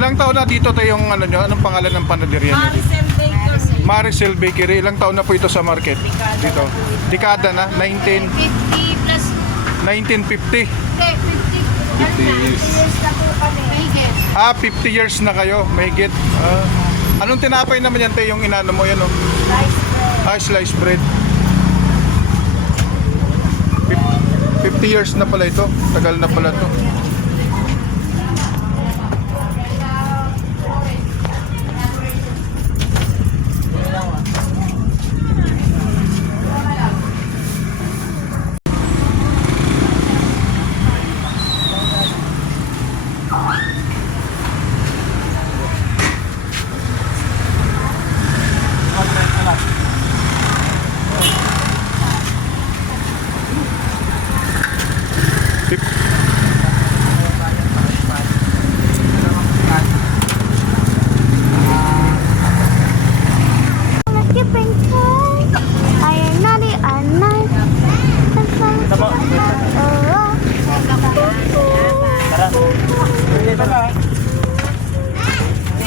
Ilang taon na dito tayo yung ano nyo? Anong pangalan ng panaderia nyo? Maricel Bakery. Maricel Bakery. Ilang taon na po ito sa market? Dito. Dekada na? 50 plus 1950. 50 years na po kami. Mahigit. 50 years na kayo. Mahigit. Anong tinapay naman yan tayo yung inano mo yan? Oh? Sliced bread. 50 years na pala ito. Tagal na pala ito.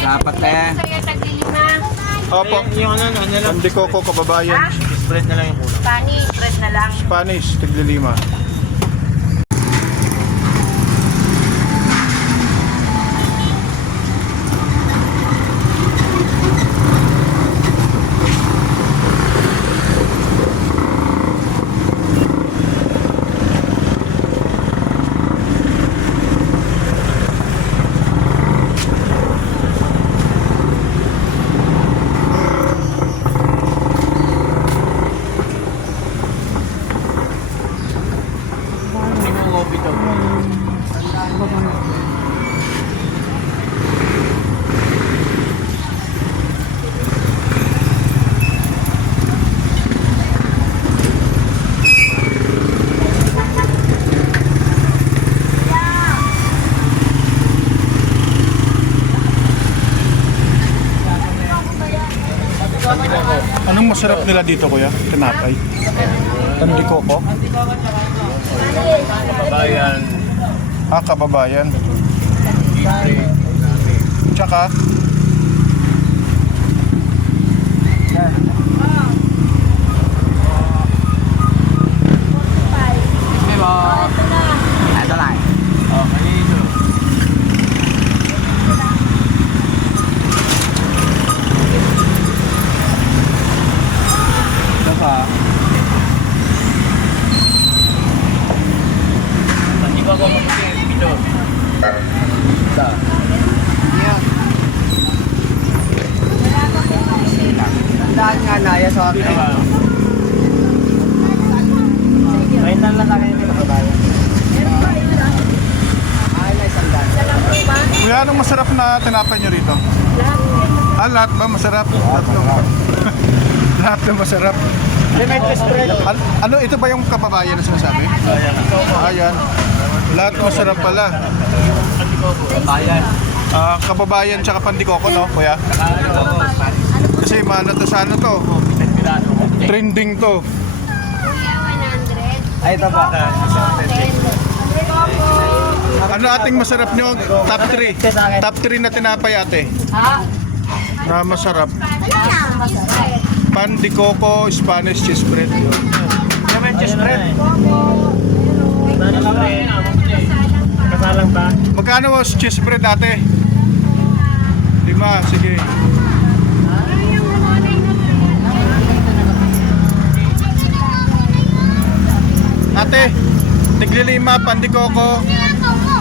Dapat na yan. Opo. Yung ano lang. Pandikoko kababayan. Spread na lang yung kulang. Spanish, bread na lang. Spanish, tiglilima. Anong masarap nila dito, kuya? Tinapay? Pandikoko? Kababayan. Kababayan. Tsaka? Ito lang. Okay, ito. Hindi ba ako mag-ipin dito? Ito. Tandaan nga Naya sa akin. Ngayon lang lang tayo dito kabayan. Ay, na isang daan. Kuya, anong masarap na tinapay nyo rito? Lahat ba masarap? Lahat na masarap. Ano, ito ba yung kababayan na sinasabi? Ayan. Lahat masarap pala. Kabayan. Kababayan tsaka pandikoko, no, kuya? Kasi mana to sa ano to? Trending to. Kuya, 100. Ay, ito ba? 10. Ano ating masarap nyo? Top 3. Top 3 na tinapay ate. Na masarap. Pandikoko, Spanish cheese bread. Naman cheese bread. Kasalang ba? Magkano was cheese bread ate? 5, sige. Ate, tiglilima, pandikoko,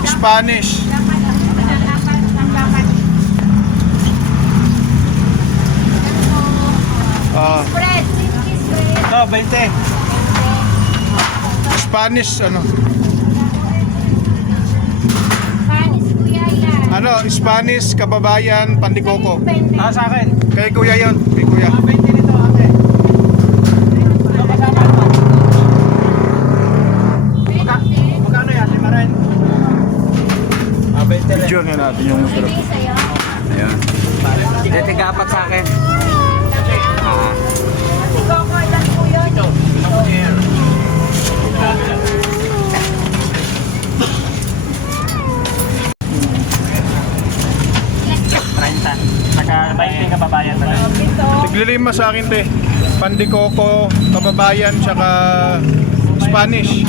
Spanish. Bread, cheese bread. No, 20. Spanish, ano? Spanish, kuya, yan. Ano, Spanish, kababayan, pandikoko. Sa akin. Kay kuya yon, kay kuya. 20 nito ate. Ito kasama ito. Magkano yan? 5 rin. 20 rin. Video nga natin yung masarap. Hindi sa'yo. Ayan. Hindi, tiga-apat sa akin. Tikoko lang po yun. Ito. Saka 20 kababayan na lang. Dito. Tiglilima sa akin, te. Pandikoko, kababayan, tsaka Spanish.